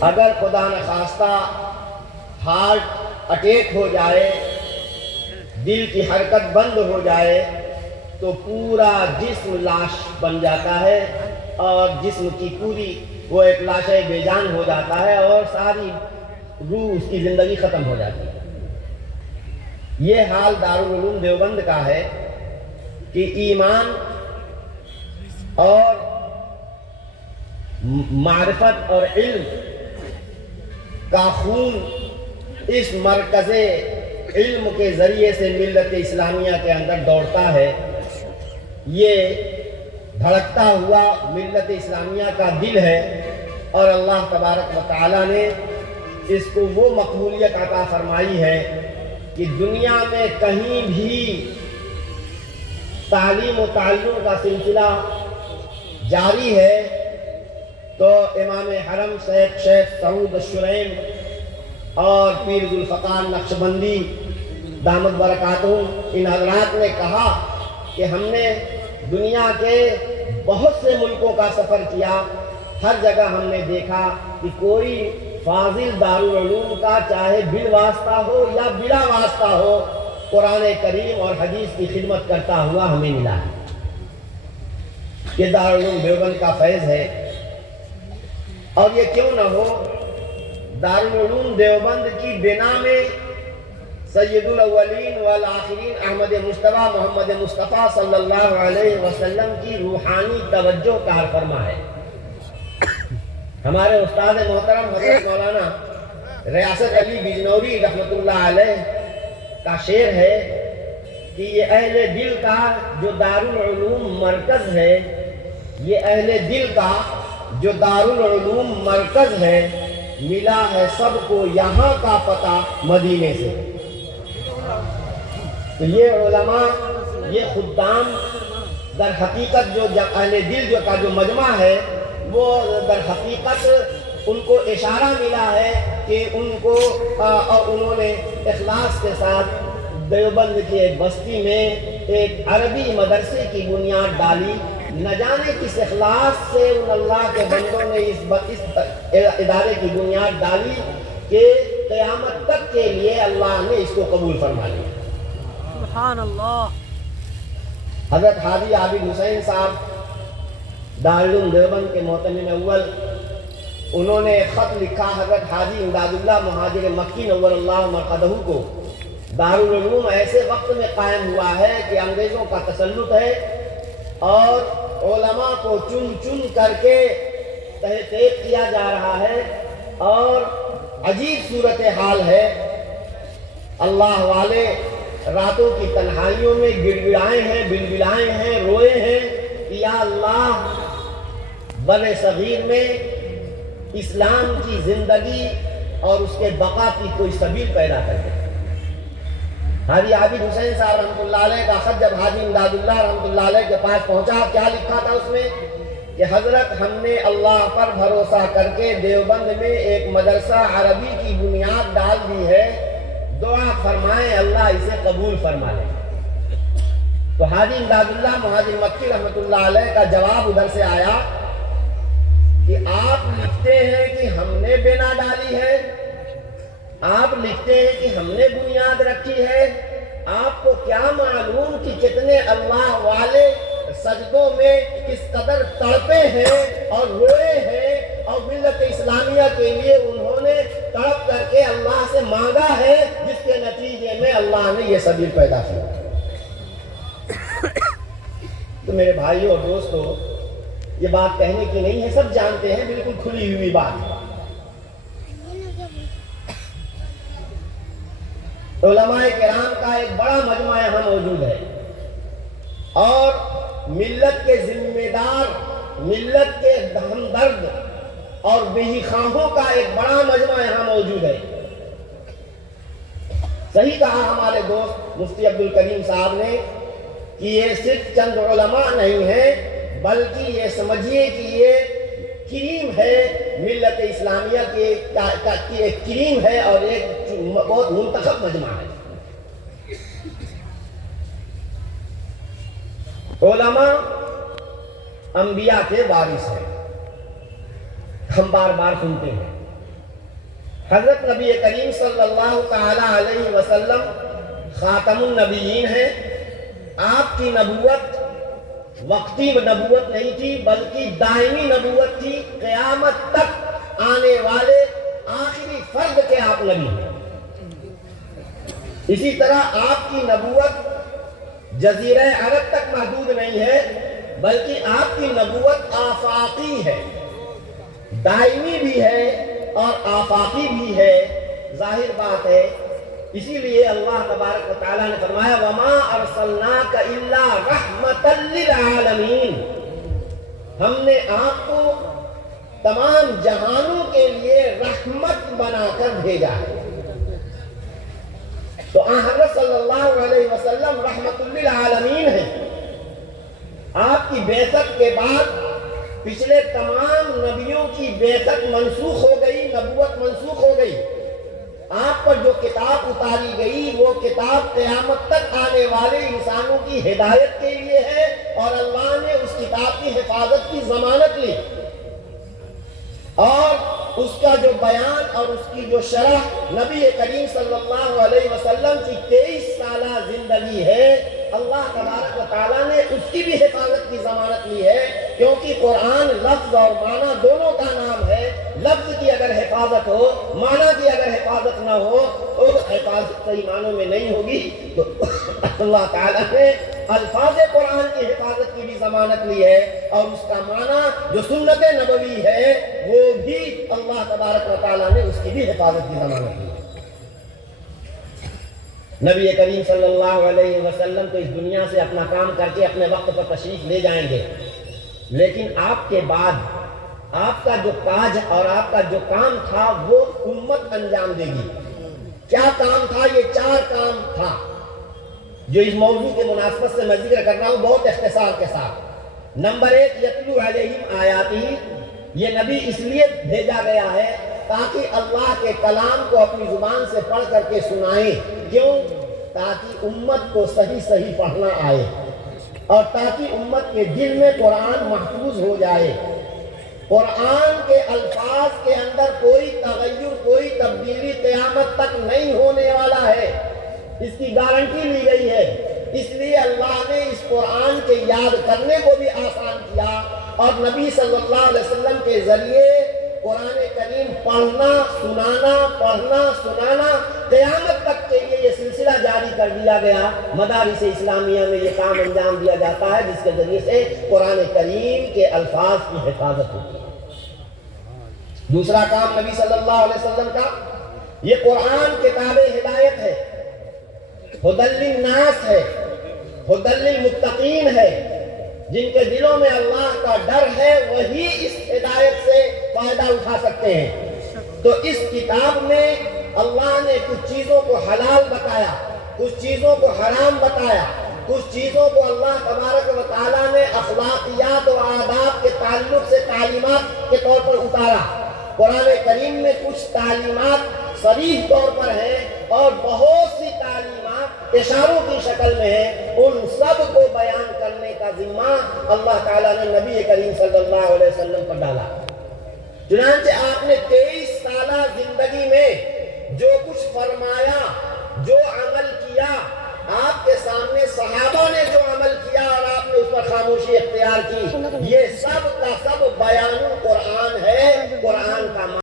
اگر خدا نخواستہ ہارٹ اٹیک ہو جائے، دل کی حرکت بند ہو جائے تو پورا جسم لاش بن جاتا ہے اور جسم کی پوری وہ ایک لاشِ بے جان ہو جاتا ہے اور ساری روح اس کی زندگی ختم ہو جاتی ہے۔ یہ حال دارالعلوم دیوبند کا ہے کہ ایمان اور معرفت اور علم کا خون اس مرکز علم کے ذریعے سے ملت اسلامیہ کے اندر دوڑتا ہے۔ یہ دھڑکتا ہوا ملت اسلامیہ کا دل ہے اور اللہ تبارک و تعالیٰ نے اس کو وہ مقبولیت عطا فرمائی ہے کہ دنیا میں کہیں بھی تعلیم و تعلم کا سلسلہ جاری ہے تو امام حرم شیخ سعود الشریم اور پیر ذوالفقار نقشبندی دامت برکاتہم، ان حضرات نے کہا کہ ہم نے دنیا کے بہت سے ملکوں کا سفر کیا، ہر جگہ ہم نے دیکھا کہ کوئی فاضل دارالعلوم کا چاہے بالواسطہ ہو یا بلا واسطہ ہو قرآن کریم اور حدیث کی خدمت کرتا ہوا ہمیں ملا ہے۔ یہ دارالعلوم دیوبند کا فیض ہے۔ اور یہ کیوں نہ ہو، دارالعلوم دیوبند کی بنا میں سید الاولین والآخرین احمد مصطفیٰ محمد مصطفیٰ صلی اللہ علیہ وسلم کی روحانی توجہ کار فرما ہے۔ ہمارے استاد محترم حضرت مولانا ریاست علی بجنوری رحمۃ اللہ علیہ کا شعر ہے کہ یہ اہل دل کا جو دارالعلوم مرکز ہے، یہ اہل دل کا جو دارالعلوم مرکز ہے، ملا ہے سب کو یہاں کا پتہ مدینے سے۔ تو یہ علماء، یہ خدام در حقیقت جو اہل دل کا جو مجمع ہے، وہ در حقیقت ان کو اشارہ ملا ہے کہ ان کو اور انہوں نے اخلاص کے ساتھ دیوبند کی ایک بستی میں ایک عربی مدرسے کی بنیاد ڈالی۔ نہ جانے کس اخلاص سے ان اللہ کے بندوں نے اس ادارے کی بنیاد ڈالی کہ قیامت تک کے لیے اللہ نے اس کو قبول فرما لیا۔ سبحان اللہ۔ حضرت حاجی عابد حسین صاحب دارالعلوم دیوبند کے محتمم اول، انہوں نے خط لکھا حضرت حاجی امداد اللہ مہاجر مکی نور اللہ مرقدہ کو، دارالعلوم ایسے وقت میں قائم ہوا ہے کہ انگریزوں کا تسلط ہے اور علماء کو چن چن کر کے تحقیق کیا جا رہا ہے اور عجیب صورتحال ہے۔ اللہ والے راتوں کی تنہائیوں میں گڑ گڑائے ہیں، بلبلائے ہیں، روئے ہیں کہ یا اللہ بر صغیر میں اسلام کی زندگی اور اس کے بقا کی کوئی سبیل پیدا کر دے۔ حاجی عابد حسین صاحب رحمۃ اللہ علیہ کا خط جب حاجی امداد اللہ رحمۃ اللہ علیہ کے پاس پہنچا، کیا لکھا تھا اس میں کہ حضرت ہم نے اللہ پر بھروسہ کر کے دیوبند میں ایک مدرسہ عربی کی بنیاد ڈال دی ہے، دعا فرمائیں اللہ اسے قبول فرما لے۔ تو حاجی امداد اللہ مہاجر مکی رحمۃ اللہ علیہ کا جواب ادھر سے آیا کہ آپ لکھتے ہیں کہ ہم نے بنا ڈالی ہے، آپ لکھتے ہیں کہ ہم نے بنیاد رکھی ہے، آپ کو کیا معلوم کہ کتنے اللہ والے سجدوں میں کس قدر تڑپے ہیں اور روئے ہیں اور ملت اسلامیہ کے لیے انہوں نے تڑپ کر کے اللہ سے مانگا ہے، جس کے نتیجے میں اللہ نے یہ سبیل پیدا کیا۔ تو میرے بھائیوں اور دوستو، یہ بات کہنے کی نہیں ہے، سب جانتے ہیں، بالکل کھلی ہوئی بات ہے۔ علماء کرام کا ایک بڑا مجمع یہاں موجود ہے اور ملت کے ذمہ دار، ملت کے ہمدرد اور بے خواہوں کا ایک بڑا مجمع یہاں موجود ہے۔ صحیح کہا ہمارے دوست مفتی عبدالکریم صاحب نے کہ یہ صرف چند علماء نہیں ہیں، بلکہ یہ سمجھیے کہ یہ کریم ہے، ملت اسلامیہ کی ایک کریم ہے اور ایک بہت منتخب مجمع ہے۔ علماء انبیاء کے وارث ہیں، ہم بار بار سنتے ہیں، حضرت نبی کریم صلی اللہ تعالی علیہ وسلم خاتم النبیین ہیں. آپ کی نبوت وقتی نبوت نہیں تھی بلکہ دائمی نبوت تھی. قیامت تک آنے والے آخری فرد کے آپ نبی ہیں. اسی طرح آپ کی نبوت جزیرہ عرب تک محدود نہیں ہے بلکہ آپ کی نبوت آفاقی ہے, دائمی بھی ہے اور آفاقی بھی ہے. ظاہر بات ہے, اسی لیے اللہ تبارک و تعالیٰ نے فرمایا وَمَا أَرْسَلْنَاكَ إِلَّا رَحْمَةً لِلْعَالَمِينَ, ہم نے آپ کو تمام جہانوں کے لیے رحمت بنا کر بھیجا ہے. تو حضرت صلی اللہ علیہ وسلم رحمت للعالمین ہیں. آپ کی بعثت کے بعد پچھلے تمام نبیوں کی بعثت منسوخ ہو گئی, نبوت منسوخ ہو گئی. آپ پر جو کتاب اتاری گئی وہ کتاب قیامت تک آنے والے انسانوں کی ہدایت کے لیے ہے اور اللہ نے اس کتاب کی حفاظت کی ضمانت لی. اور اس کا جو بیان اور اس کی جو شرح نبی کریم صلی اللہ علیہ وسلم کی 23 سالہ زندگی ہے, اللہ تبارک و تعالیٰ نے اس کی بھی حفاظت کی ضمانت لی ہے. کیونکہ قرآن لفظ اور معنی دونوں کا نام ہے. لفظ کی اگر حفاظت ہو, معنی کی اگر حفاظت نہ ہو تو حفاظت صحیح معنوں میں نہیں ہوگی. تو اللہ تعالیٰ نے الفاظ قرآن کی حفاظت کی بھی ضمانت لی ہے اور اس کا معنی جو سنت نبوی ہے وہ بھی اللہ تبارک و تعالیٰ نے اس کی بھی حفاظت کی ضمانت لی. نبی کریم صلی اللہ علیہ وسلم تو اس دنیا سے اپنا کام کر کے اپنے وقت پر تشریف لے جائیں گے, لیکن آپ کے بعد آپ کا جو کاج اور آپ کا جو کام تھا وہ امت انجام دے گی. کیا کام تھا؟ یہ 4 کام تھا جو اس موضوع کے مناسبت سے میں ذکر کر رہا ہوں بہت اختصار کے ساتھ. نمبر 1, یتلو علیہم آیاتہ, یہ نبی اس لیے بھیجا گیا ہے تاکہ اللہ کے کلام کو اپنی زبان سے پڑھ کر کے سنائیں. کیوں؟ تاکہ امت کو صحیح پڑھنا آئے اور تاکہ امت کے دل میں قرآن محفوظ ہو جائے. قرآن کے الفاظ کے اندر کوئی تغیر, کوئی تبدیلی قیامت تک نہیں ہونے والا ہے, اس کی گارنٹی لی گئی ہے. اس لیے اللہ نے اس قرآن کے یاد کرنے کو بھی آسان کیا اور نبی صلی اللہ علیہ وسلم کے ذریعے قرآن کریم پڑھنا سنانا قیامت تک کے لیے یہ سلسلہ جاری کر دیا گیا. مدارس اسلامیہ میں یہ کام انجام دیا جاتا ہے جس کے ذریعے سے قرآن کریم کے الفاظ کی حفاظت ہوتی ہے. دوسرا کام نبی صلی اللہ علیہ وسلم کا, یہ قرآن کتاب ہدایت ہے, ہدی للناس ہے, ہدی للمتقین ہے. جن کے دلوں میں اللہ کا ڈر ہے وہی اس ہدایت سے فائدہ اٹھا سکتے ہیں. تو اس کتاب میں اللہ نے کچھ چیزوں کو حلال بتایا, کچھ چیزوں کو حرام بتایا, کچھ چیزوں کو اللہ تبارک و تعالیٰ نے اخلاقیات و آداب کے تعلق سے تعلیمات کے طور پر اتارا. قرآن کریم میں کچھ تعلیمات صریح طور پر ہیں اور بہت سی تعلیمات اشاروں کی شکل میں ہیں. ان سب کو بیان کرنے کا ذمہ اللہ تعالیٰ نے نبی کریم صلی اللہ علیہ وسلم پر ڈالا. چنانچہ آپ نے 23 سالہ زندگی میں جو کچھ فرمایا, جو عمل کیا, آپ کے سامنے صحابہ نے جو عمل کیا اور آپ نے اس پر خاموشی اختیار کی, یہ سب کا سب بیان قرآن ہے. قرآن کا